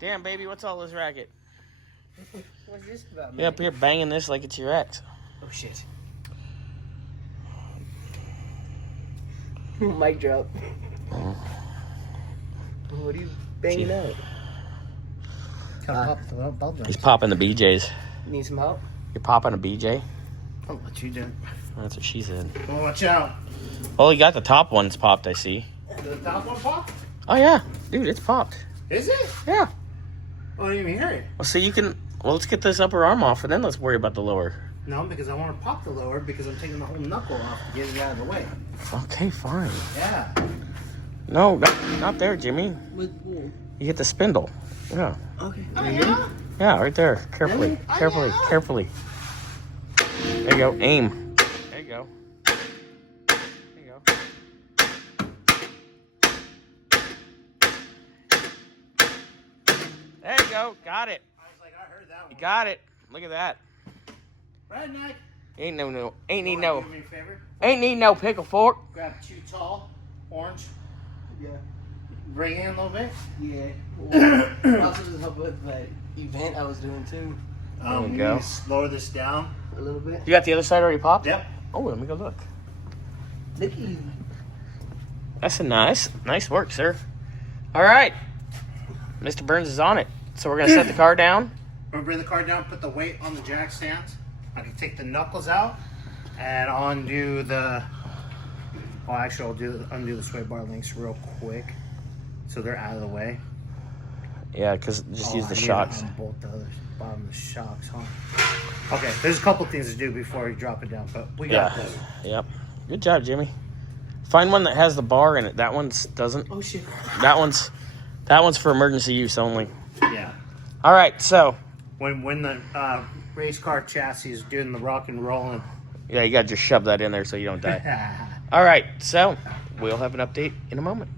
Damn, baby, what's all this racket? What's this about, man? You up here banging this like it's your ex. Oh, shit. Mic drop. What are you banging out? He's popping the BJs. Need some help? You're popping a BJ? I'll let you do it. That's what she said. Oh, watch out. Oh, you got the top ones popped, I see. Did the top one pop? Oh, yeah. Dude, it's popped. Is it? Yeah. I don't even hear it. Well, so you can... Well, let's get this upper arm off, and then let's worry about the lower. No, because I want to pop the lower because I'm taking the whole knuckle off to get it out of the way. Okay, fine. Yeah. No, not there, Jimmy. With You hit the spindle. Yeah. Okay. Oh, yeah? Yeah, right there. Carefully. Really? Oh, Carefully. yeah. Carefully. There you go. Aim. There you go. There you go. There you go. Got it. I was like, I heard that one. You got it. Look at that. Right, Nick? Ain't need Do me a favor? Ain't no pickle fork. Grab 2 tall, orange, Yeah. bring it in a little bit. Yeah. Also, just help with that event I was doing too. There we We go. need to lower this down. A little bit. You got the other side already popped? Yep. Oh, let me go look. Look at you. That's a nice work, sir. All right. Mr. Burns is on it. So we're going to set the car down. We'll bring the car down, put the weight on the jack stands. I can take the knuckles out and undo the... Well, actually, I'll undo the sway bar links real quick so they're out of the way. Yeah, because just use I the need to shocks. unbolt the other bottom of the shocks, huh? Okay, there's a couple things to do before we drop it down, but we got Yeah. this. Yep. Good job, Jimmy. Find one that has the bar in it. That one's doesn't. Oh shit. That one's for emergency use only. Yeah. All right, so When the race car chassis is doing the rock and rolling. yeah, you got to just shove that in there so you don't die. All right, so we'll have an update in a moment.